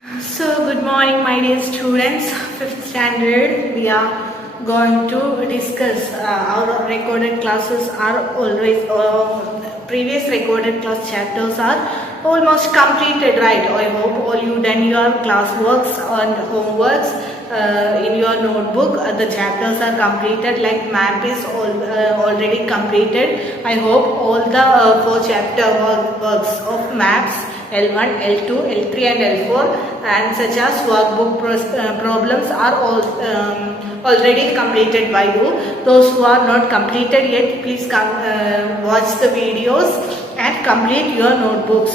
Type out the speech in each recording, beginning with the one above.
So, good morning, my dear students. Fifth standard, we are going to discuss our recorded classes are always previous recorded class chapters are almost completed, right? I hope all you done your class works and homeworks in your notebook. The chapters are completed. Like map is already completed. I hope all the four chapter works of maps. L1, L2, L3 and L4 and such as workbook problems are all already completed by you. Those who are not completed yet, please come watch the videos and complete your notebooks.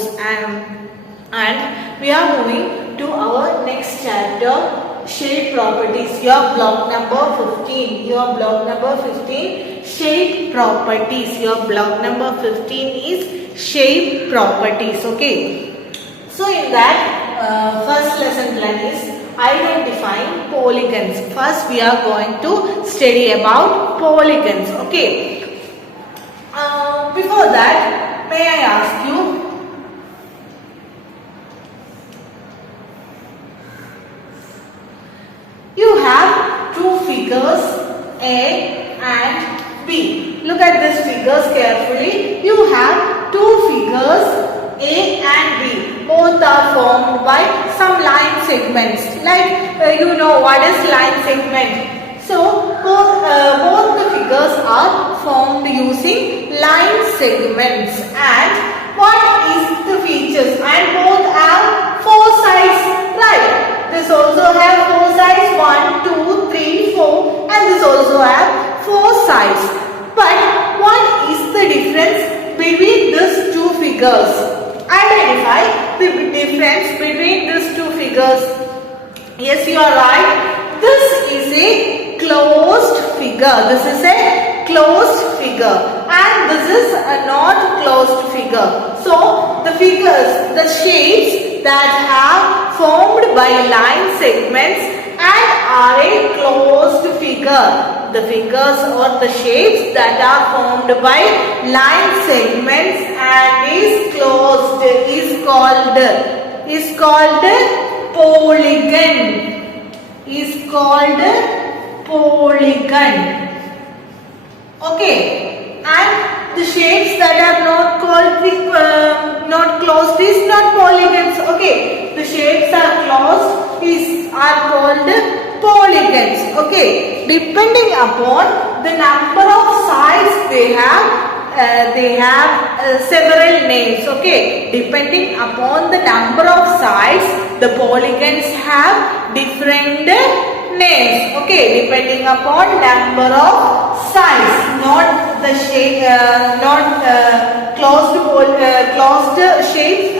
And we are moving to our next chapter, shape properties. Your block number 15. Your block number 15, shape properties. Your block number 15 is shape properties. Okay, so in that first lesson plan is identifying polygons. First we are going to study about polygons. Okay, before that, may I ask you, you have two figures A and B. Look at these figures carefully. You have two figures A and B. Both are formed by some line segments. Like you know what is line segment. So both the figures are formed using line segments. And what is the features? And both have four sides, right? This also have four sides, 1, 2, 3, 4, and this also have four sides. But what is the difference between these two figures? Identify the difference between these two figures. Yes, you are right. This is a closed figure. This is a closed figure, and this is a not closed figure. So the figures, the shapes that have formed by line segments and are a closed figure. The figures or the shapes that are formed by line segments and is closed is called polygon. Is called polygon. Okay, and the shapes that are not closed is not polygons. Okay, the shapes are closed are called polygons. Okay, depending upon the number of sides they have several names. Okay, depending upon the number of sides, the polygons have different names. Okay, depending upon number of sides, not the shape, closed shapes.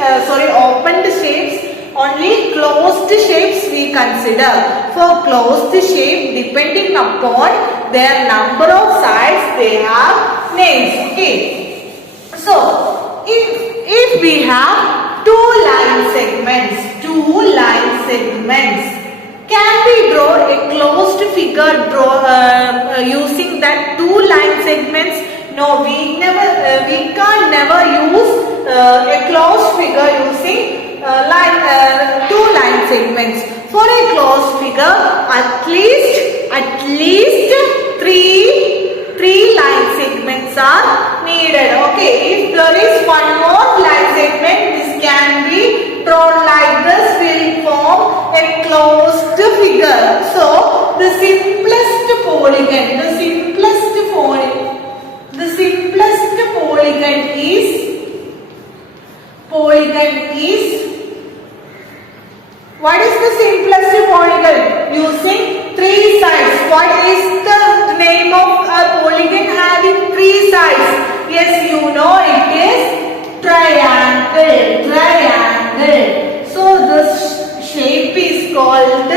Opened shapes. Only closed shapes we consider. For closed shape, depending upon their number of sides, they have names. Okay. So, if we have two line segments, can we draw a closed figure using that two line segments? No, we can never use a closed figure using two line segments. For a closed figure, at least three line segments are needed. Okay, if there is one more line segment, this can be drawn like this, will form a closed figure. So the simplest polygon is what is the simplest polygon? Using three sides. What is the name of a polygon having three sides? Yes, you know it is triangle. So this shape is called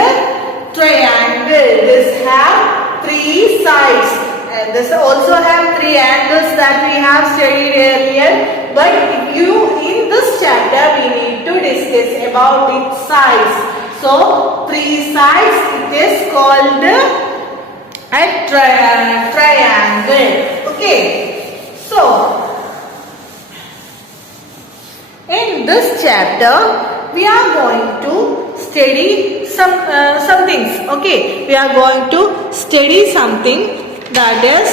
triangle. This have three sides. And this also have three angles that we have studied earlier. But in this chapter we need to discuss about its sides. So three sides, it is called a triangle. Okay. So in this chapter we are going to study some things. Okay, we are going to study something, that is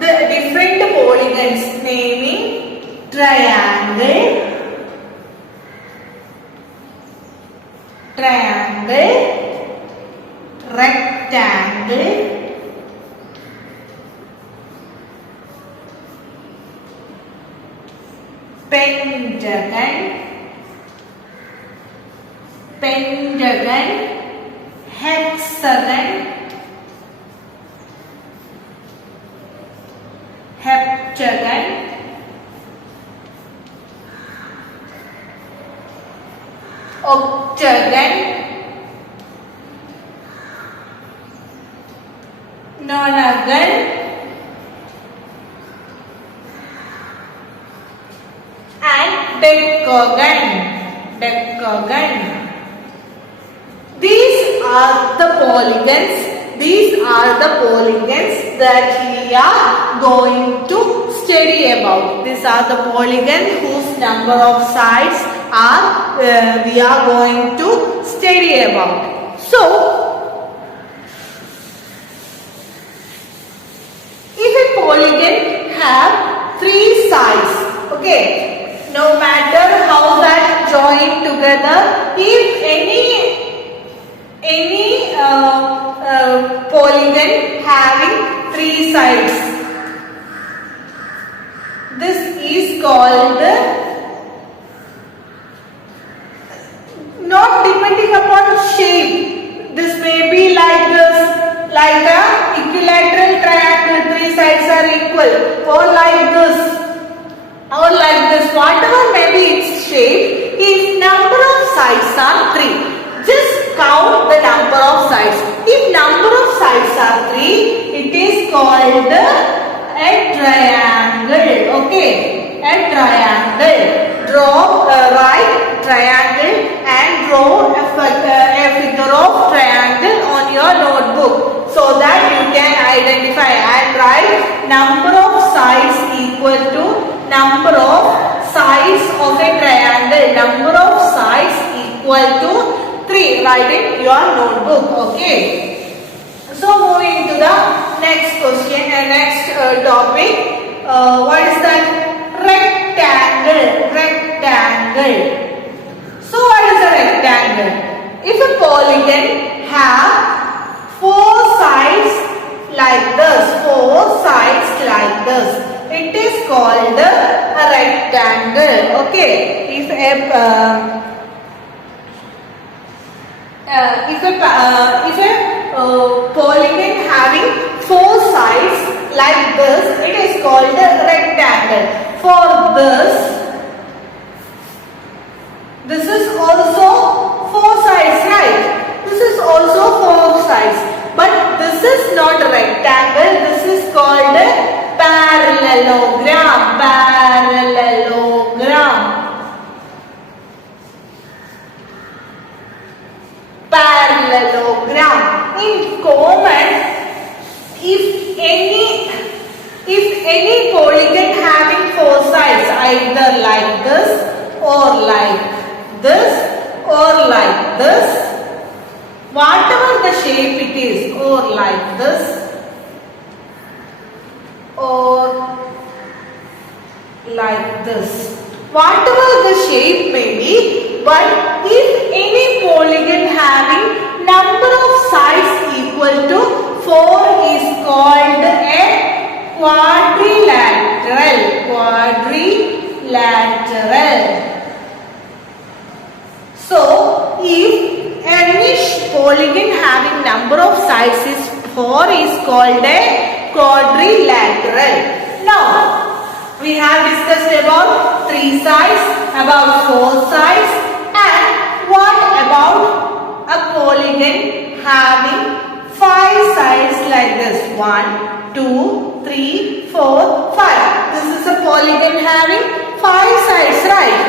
the different polygons, naming triangle, rectangle, pentagon, hexagon, heptagon, octagon, nonagon, and decagon. These are the polygons that we are going to study about. These are the polygons whose number of sides are we are going to study about. So, if a polygon have 3 sides, okay, no matter how that join together, if any polygon having 3 sides, this is called, not depending upon shape, this may be like this, like a equilateral triangle, 3 sides are equal, or like this, whatever may be its shape, if number of sides are 3, just count the number of sides. If number of sides are 3, it is called a triangle. Okay, a triangle. Draw right triangle and draw a figure of triangle on your notebook, so that you can identify and write number of sides equal to number of sides of a triangle. Number of sides equal to 3. Write in your notebook. Okay. So moving to the next question and next topic. What is that? Rectangle. So what is a rectangle? If a polygon have 4 sides like this, it is called a rectangle. Okay. If a polygon having 4 sides like this, it is called a rectangle. For this is also 4 sides, right? This is also 4 sides, but this is not a rectangle. This is called a parallelogram. In common, if any polygon having 4 sides, either like this or like this, whatever the shape it is, or like this or like this, whatever the shape may be, but if any polygon having number of sides equal to 4 is called a quadrilateral. So, if any polygon having number of sides is 4 is called a quadrilateral. Now, we have discussed about 3 sides, about 4 sides, and what about a polygon having 5 sides like this? 1, 2, 3, 4, 5. This is a polygon having 5 sides, right?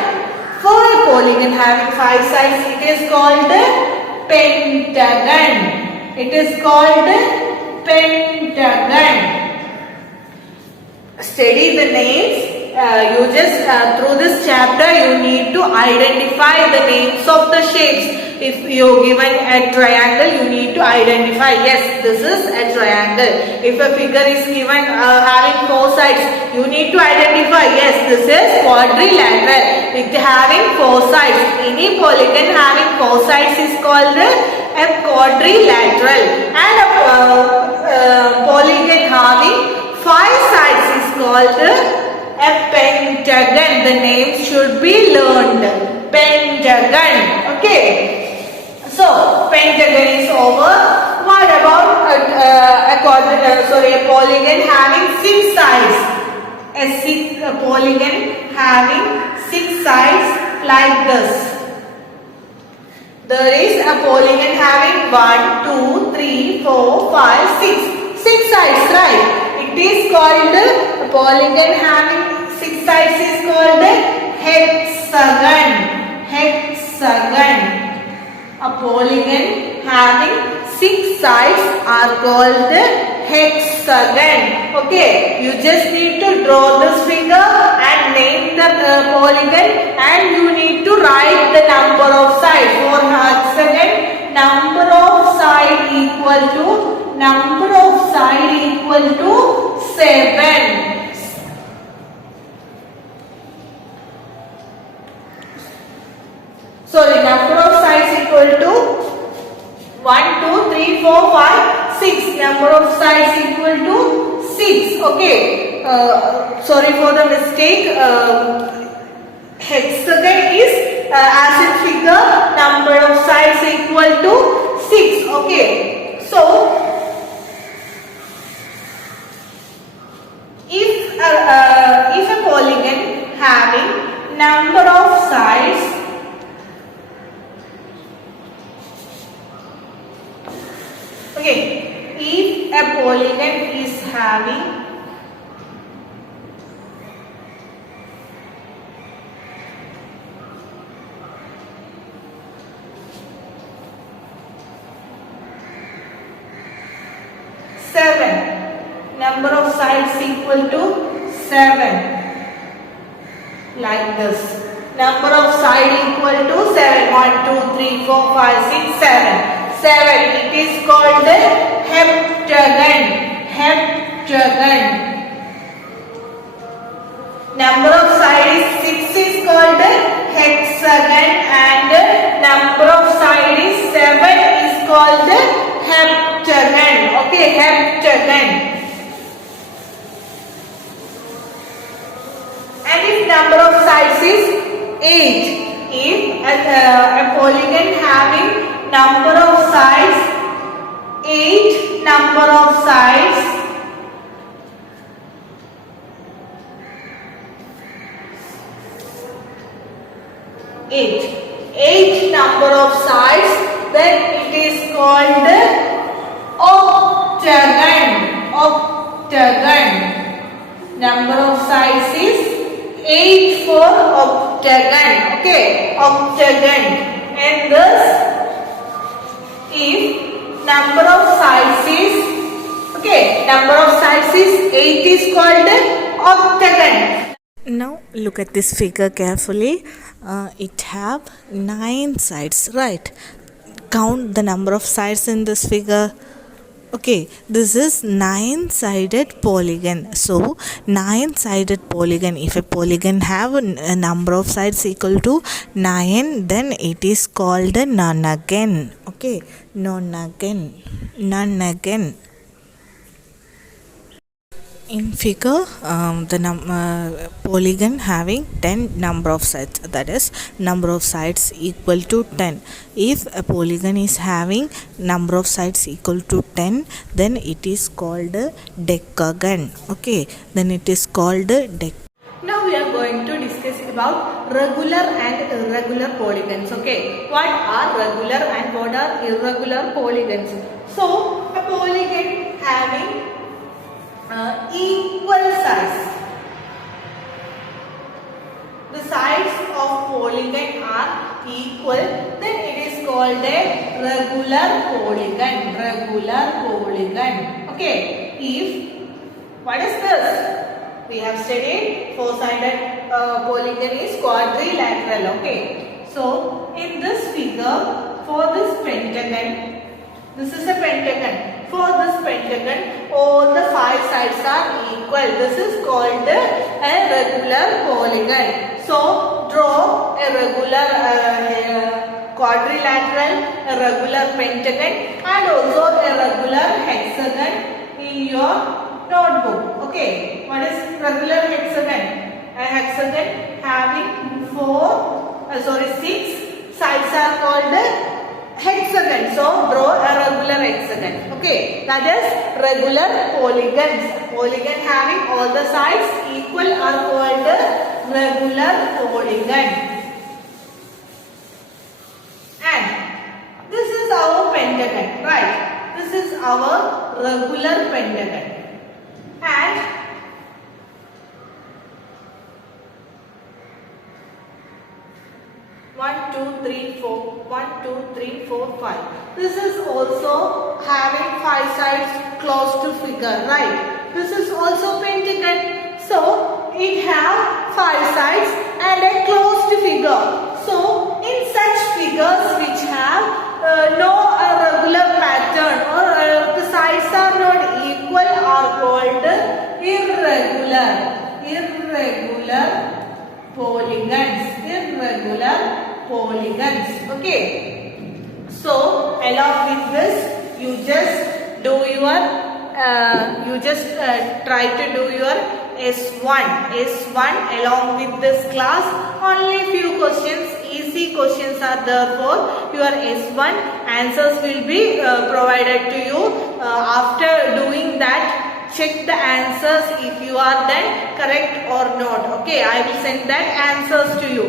For a polygon having 5 sides, it is called a pentagon. It is called a pentagon. Study the names you just through this chapter you need to identify the names of the shapes. If you given a triangle, you need to identify, yes, this is a triangle. If a figure is given having four sides, you need to identify, yes, this is quadrilateral. It having four sides. Any polygon having four sides is called a quadrilateral, and a polygon having five sides is called a pentagon. The name should be learned. Pentagon. Okay. So pentagon is over. What about a polygon having six sides? A polygon having six sides like this. There is a polygon having 1, 2, 3, 4, 5, 6. 6 sides, right? It is called a polygon having 6 sides is called hexagon. Hexagon. A polygon having 6 sides are called hexagon. Okay, you just need to draw this figure and name the polygon, and you need to write the number of sides. For hexagon, number of side equal to 7. Sorry, number of sides equal to 1, 2, 3, 4, 5, 6. Number of sides equal to 6. Okay. Sorry for the mistake. Hexagon is as in figure, number of sides equal to 6. Okay. So, if a polygon having number of sides if a polygon is having number of sides equal to 7, like this. Number of sides equal to 7. 1, 2, 3, 4, 5, 6, 7. 7. It is called heptagon. Heptagon. Number of sides is 6 is called hexagon, and number of sides is 7 is called heptagon. Okay, heptagon. And if number of sides is 8, if a polygon having number of sides 8, number of sides 8 number of sides, then it is called octagon. Octagon. Number of sides is 8 for octagon. Okay, octagon. And thus, if number of sides is 8 is called octagon. Now look at this figure carefully. It have 9 sides, right? Count the number of sides in this figure. Okay, this is 9-sided polygon. So 9-sided polygon, if a polygon have a number of sides equal to 9, then it is called a nonagon. Okay, nonagon. In figure, the polygon having 10 number of sides, that is number of sides equal to 10. If a polygon is having number of sides equal to 10, then it is called a decagon. Okay, then it is called a Now we are going to discuss about regular and irregular polygons. Okay, what are regular and what are irregular polygons? So a polygon having equal size. The sides of polygon are equal, then it is called a regular polygon. Regular polygon. Okay. If what is this? We have studied four-sided polygon is quadrilateral. Okay. So in this figure, for this pentagon, this is a pentagon. For this pentagon, all the five sides are equal. This is called a regular polygon. So draw a regular quadrilateral, a regular pentagon, and also a regular hexagon in your notebook. Okay, what is regular hexagon? A hexagon having six sides are called hexagon. So draw a regular hexagon. Okay, that is regular polygons. Polygon having all the sides equal are called regular polygon. And this is our pentagon, right? This is our regular pentagon. And one, two, three, four, five. This is also having five sides close to figure, right? This is also pentagon. So it have five sides and a closed figure. So in such figures which have no regular pattern or the sides are not equal are called irregular polygons. Irregular polygons. Okay. So along with this, you just try to do your S1 along with this class. Only few questions, easy questions are there for your S1. Answers will be provided to you. After doing that, check the answers if you are then correct or not. Okay, I will send that answers to you.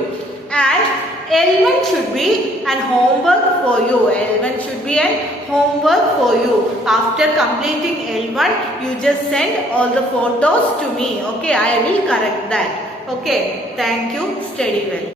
And L1 should be an homework for you. L1 should be an homework for you. After completing L1, you just send all the photos to me. Okay, I will correct that. Okay, thank you. Study well.